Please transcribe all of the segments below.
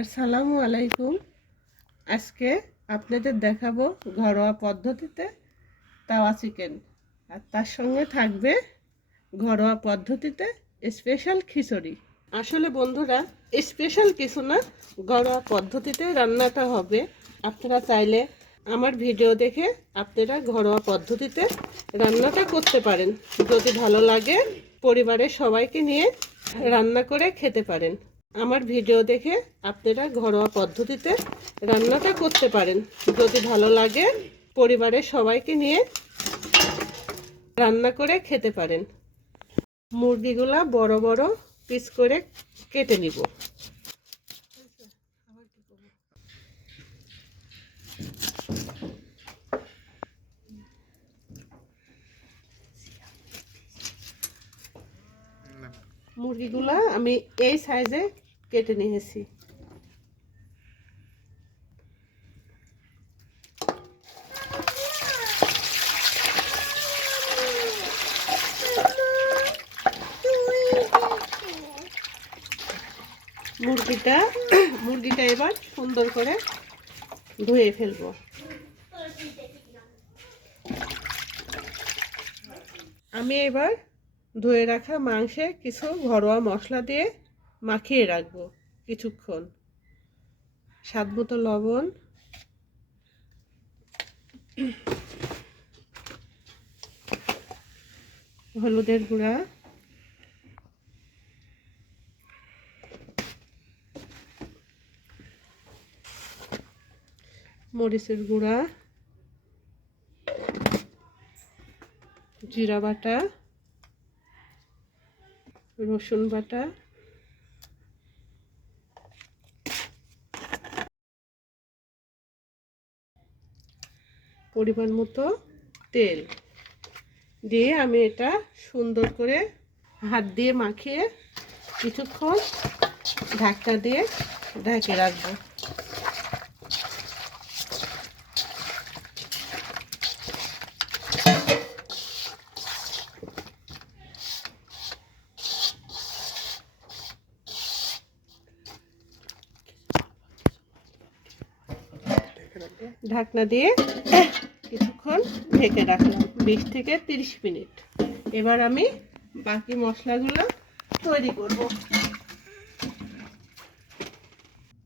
আসসালামু আলাইকুম। আজকে আপনাদের দেখাবো ঘরোয়া পদ্ধতিতে তাওয়া চিকেন। আর তার সঙ্গে থাকবে ঘরোয়া পদ্ধতিতে স্পেশাল খিচুড়ি। আসলে বন্ধুরা স্পেশাল কিছু না, ঘরোয়া পদ্ধতিতে রান্নাটা হবে। আপনারা চাইলে আমার ভিডিও দেখে আপনারা ঘরোয়া পদ্ধতিতে রান্নাটা করতে পারেন। যদি ভালো লাগে, পরিবারের সবাইকে নিয়ে রান্না করে খেতে পারেন। আমার ভিডিও দেখে আপনারা ঘরোয়া পদ্ধতিতে রান্নাটা করতে পারেন। যদি ভালো লাগে, পরিবারের সবাইকে নিয়ে রান্না করে খেতে পারেন। মুরগিগুলা বড় বড় পিস করে কেটে নিব। মুরগিগুলা আমি এই সাইজে কেটে নিয়েছি। মুরগিটা মুরগিটা এবার সুন্দর করে ধুয়ে ফেলব। আমি এবার ধুয়ে রাখা মাংসে কিছু ঘরোয়া মশলা দিয়ে মাখিয়ে রাখব কিছুক্ষণ। স্বাদ মতো লবণ। হলুদের গুঁড়া। মরিচের গুঁড়া। জিরা বাটা। রসুন বাটা। পরিমাণ মতো তেল। দিয়ে আমি এটা সুন্দর করে হাত দিয়ে মাখিয়ে কিছুক্ষণ ঢাকটা দিয়ে ঢেকে রাখব। ঢাকনা দিয়ে কিছুক্ষণ ঢেকে রাখলাম, বিশ থেকে তিরিশ মিনিট। এবার আমি বাকি মশলাগুলো তৈরি করব।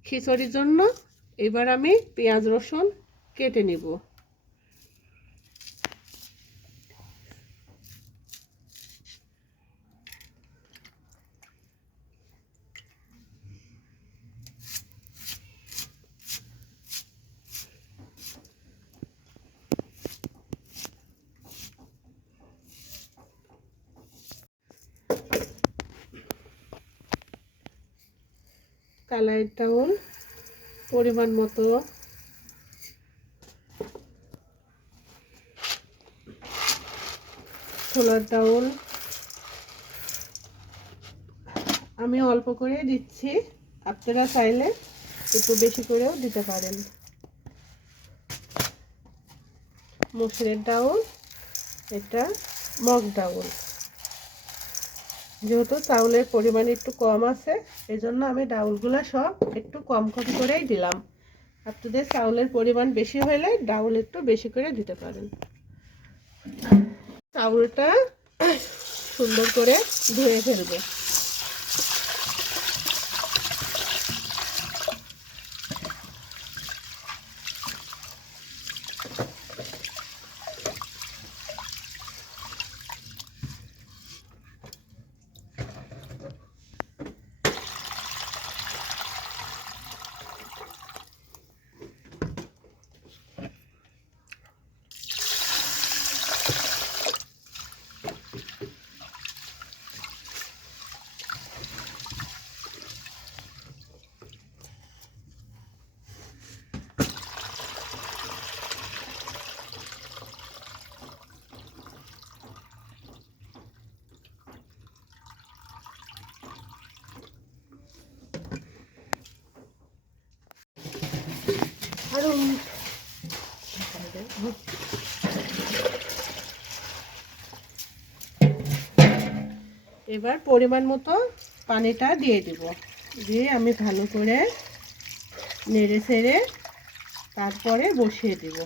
খিচুড়ির জন্য এবার আমি পেঁয়াজ রসুন কেটে নিব। ডাউল পরিমাণ মতো। ছোলার ডাউল আমি অল্প করে দিচ্ছি। আপনারা চাইলে একটু বেশি করেও দিতে পারেন। মসুরের ডাউল এটা মগ ডাউল যেহেতু চাউলের পরিমাণ একটু কম আছে এই জন্য আমি ডাউলগুলো সব একটু কম কম করেই দিলাম। আর আপনাদের চাউলের পরিমাণ বেশি হলে ডাউল একটু বেশি করে দিতে পারেন। চাউলটা সুন্দর করে ধুয়ে ফেলব আরও এবার পরিমাণ মতো পানিটা দিয়ে দিব। দিয়ে আমি ভালো করে নেড়ে ছেড়ে তারপরে বসিয়ে দেব।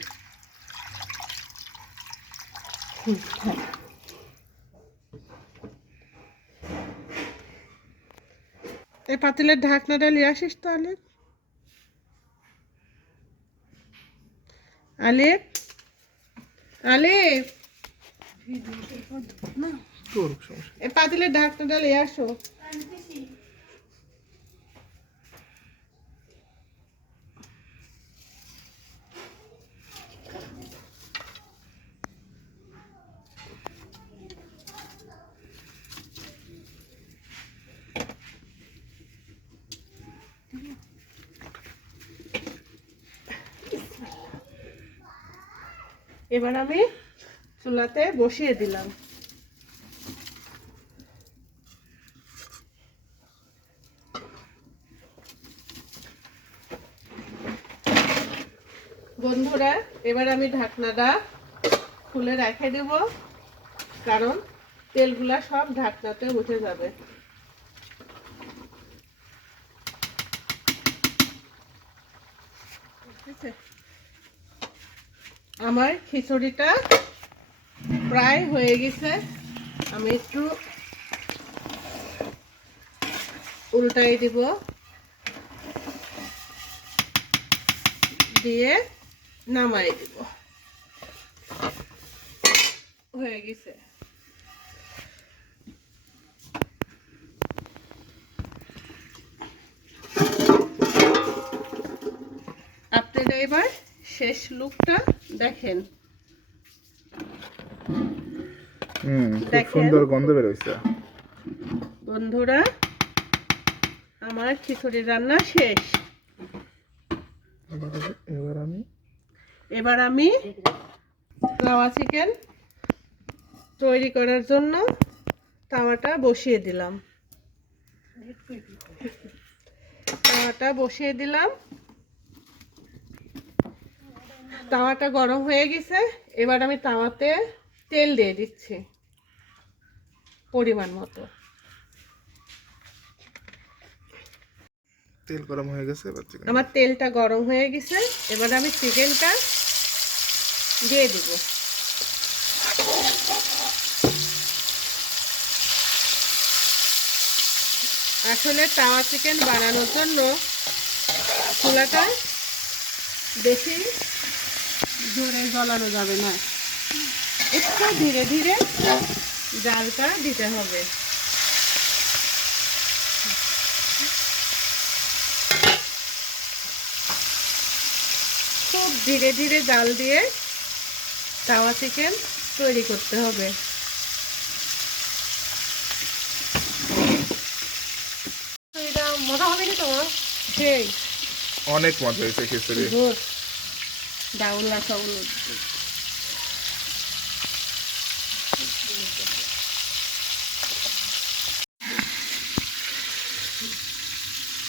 এই পাতিলের ঢাকনাটা নিয়ে আসিস তো আলিফ আলিফ আলিফ করুক সমস্যা পাতিলের ঢাকনাটা নিয়ে আসো। এবার আমি চুলাতে বসিয়ে দিলাম বন্ধুরা এবার আমি ঢাকনাটা খুলে রেখে দেব, কারণ তেলগুলা সব ঢাকনাতে উঠে যাবে। আমার খিচুড়িটা প্রায় হয়ে গেছে। আমি একটু উল্টাই দিব। দিয়ে নামাই দিব। হয়ে গেছে। আপনারা এবার শেষ লুকটা দেখেন। সুন্দর গন্ধ বেরোইছে বন্ধুরা আমার খিচুড়ি রান্না শেষ এবার এবার আমি এবার আমি লাওয়া চিকেন তৈরি করার জন্য তাওয়াটা বসিয়ে দিলাম। তাওয়াটা বসিয়ে দিলাম। তাওয়াটা গরম হয়ে গেছে। এবার আমি তাওয়াতে তেল দিয়ে দিচ্ছি পরিমাণ মতো। তেল গরম হয়ে গেছে আমার তেলটা গরম হয়ে গেছে। এবার আমি চিকেনটা দিয়ে দিব। আসলে তাওয়া চিকেন বানানোর জন্য চুলাটা বেশি জোরে জ্বলানো যাবে না। একটু ধীরে ধীরে জালটা দিতে হবে। খুব ধীরে ধীরে জাল দিয়ে তাওয়া চিকেন তৈরি করতে হবে। এটা মজা হবে না তোমার? সেই। অনেক মজা হয়েছে খিচুড়ি। ডাউলা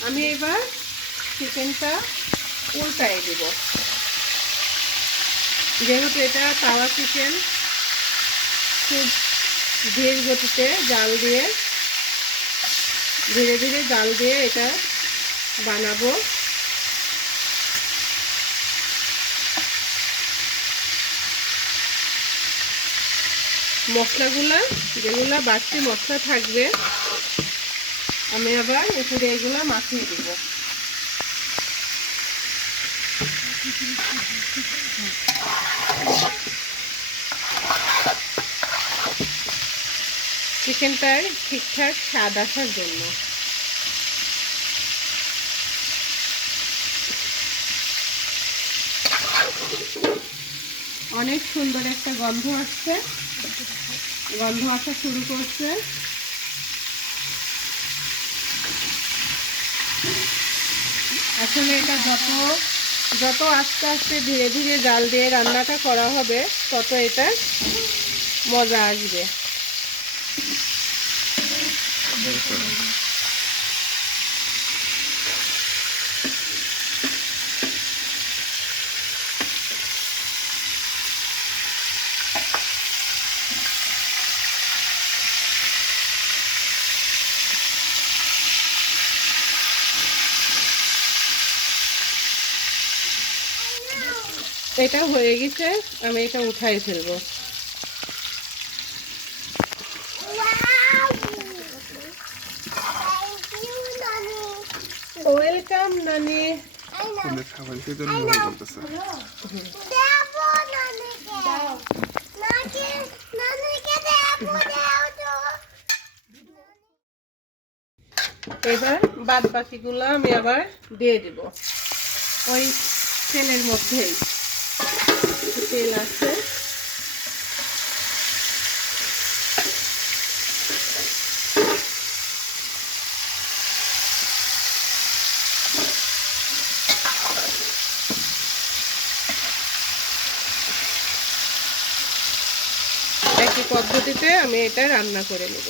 আমি এবার চিকেনটা উল্টাই দেব। যেহেতু এটা তাওয়া চিকেন খুব ধীর গতিতে জাল দিয়ে, ধীরে ধীরে জাল দিয়ে এটা বানাবো। মশলাগুলা, যেগুলা বাড়তি মশলা থাকবে, আমি আবার উপরে এগুলা মাখিয়ে দিব। চিকেনটার ঠিকঠাক স্বাদ আসার জন্য। অনেক সুন্দর একটা গন্ধ আসছে। গন্ধ আসা শুরু করছে। আসলে এটা যত যত আস্তে আস্তে ধীরে ধীরে জাল দিয়ে রান্নাটা করা হবে, তত এটা মজা আসবে। এটা হয়ে গেছে আমি এটা উঠাই ফেলব। ওয়েলকাম নানি। খেয়ে জন্য মনে করতেছে। এবার বাদ বাকিগুলো আমি আবার দিয়ে দিব। ওই তেলের মধ্যেই। একটু তেল আছে। পদ্ধতিতে আমি এটা রান্না করে নেব।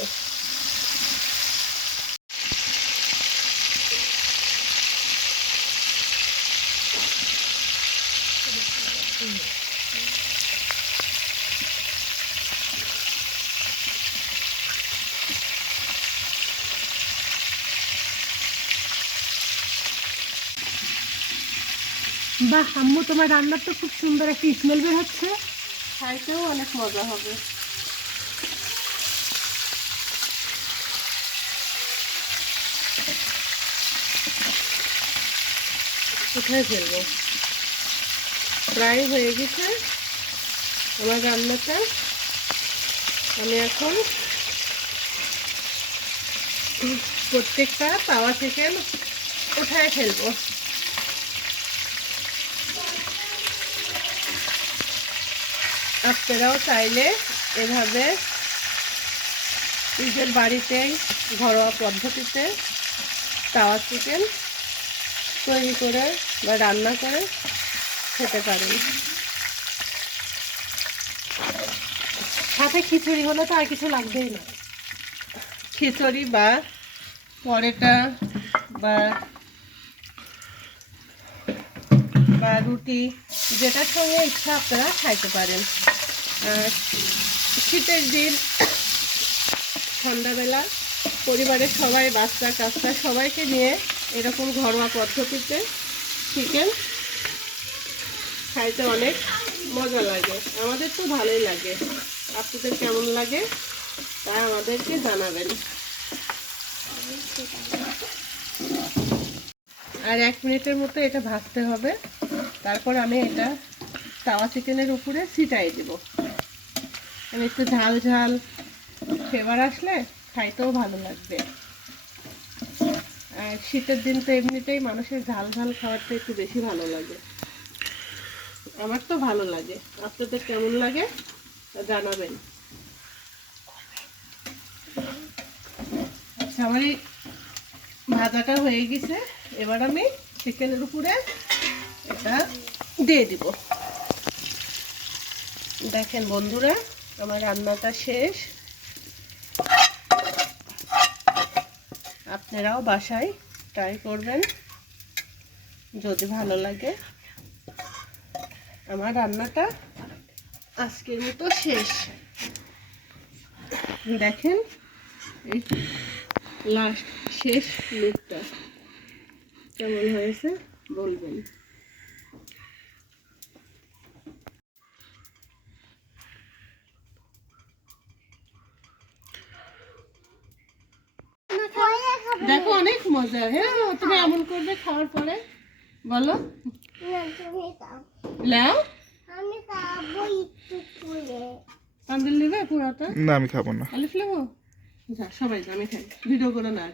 বাহ আম্মু তোমার রান্নার তো খুব সুন্দর একটা স্মেল বের হচ্ছে। খাইতেও অনেক মজা হবে। কোথায় ফেলব। প্রায় হয়ে গেছে আমার রান্নাটা। আমি এখন প্রত্যেকটা তাওয়া থেকে উঠায় ফেলব। আপনারাও চাইলে এভাবে নিজের বাড়িতেই ঘরোয়া পদ্ধতিতে তাওয়া চিকেন তৈরি করে বা রান্না করে খেতে পারেন। সাথে খিচুড়ি হলে তো আর কিছু লাগবেই না। খিচুড়ি বা পরোটা বা বা রুটি যেটার সঙ্গে ইচ্ছা আপনারা খাইতে পারেন। শীতের দিন সন্ধ্যাবেলা পরিবারের সবাই বাচ্চা কাচ্চা সবাইকে নিয়ে এরকম ঘরোয়া পদ্ধতিতে চিকেন খাইতে অনেক মজা লাগে। আমাদের তো ভালোই লাগে। আপনাদের কেমন লাগে? তা আমাদেরকে জানাবেন। আর এক মিনিটের মতো এটা ভাজতে হবে। তারপর আমি এটা তাওয়া চিকেনের উপরে ছিটাই দেব। আমি একটু ঝাল ঝাল ফ্লেভার আসলে খাইতেও ভালো লাগবে। শীতের দিন তো এমনিতেই মানুষের ঝাল ঝাল খাবারটা একটু বেশি ভালো লাগে। আমার তো ভালো লাগে। আপনাদের কেমন লাগে? জানাবেন। আচ্ছা আমার এই ভাজাটা হয়ে গেছে। এবার আমি চিকেনের উপরে এটা দিয়ে দিব। দেখেন বন্ধুরা, আমার রান্নাটা শেষ। আপনারাও বাসায় ট্রাই করবেন যদি ভালো লাগে। আমার রান্নাটা আজকের মতো শেষ। দেখেন লাস্ট শেষ লুকটা কেমন হয়েছে বলবেন। দেখো অনেক মজা। হ্যাঁ তুমি এমন করবে খাওয়ার পরে। বলো। লাও আমি খাব একটু করে পান্ডেল নেবে পুরোটা? না আমি খাব না। আলিফ নেব যা সবাই যা, আমি খাই। ভিডিও করে না।